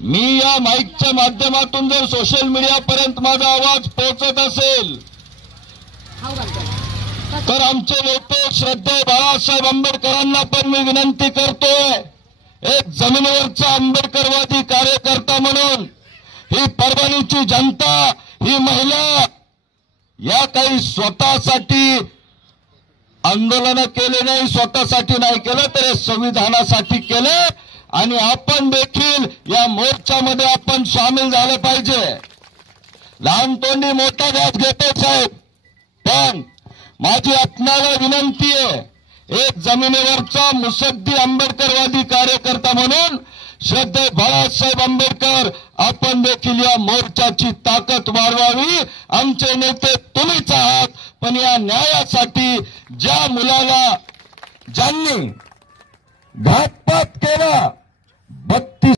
मी या माईकच्या माध्यमातून जर सोशल मीडियापर्यंत माझा आवाज पोहोचत असेल तर आमचे नेते श्रद्धेय बाळासाहेब आंबेडकरांना पण मी विनंती करतोय, एक जमिनीवरचा आंबेडकरवादी कार्यकर्ता म्हणून ही परभणीची जनता, ही महिला या काही स्वतःसाठी आंदोलन केले नाही, स्वतःसाठी नाही केलं तर हे संविधानासाठी केले आणि आपण देखील या मोर्चामध्ये आपण सामील झालं पाहिजे। लहान तोंडी मोठा घास घेतो साहेब, पण माझी आपणाला विनंती आहे, एक जमिनीवरचा मुसद्दी आंबेडकरवादी कार्यकर्ता म्हणून श्रद्धेय बाळासाहेब आंबेडकर आपण देखील या मोर्चाची ताकद वाढवावी। आमचे नेते तुम्हीच आहात, पण या न्यायासाठी ज्या मुलाला ज्यांनी घातपात केला 32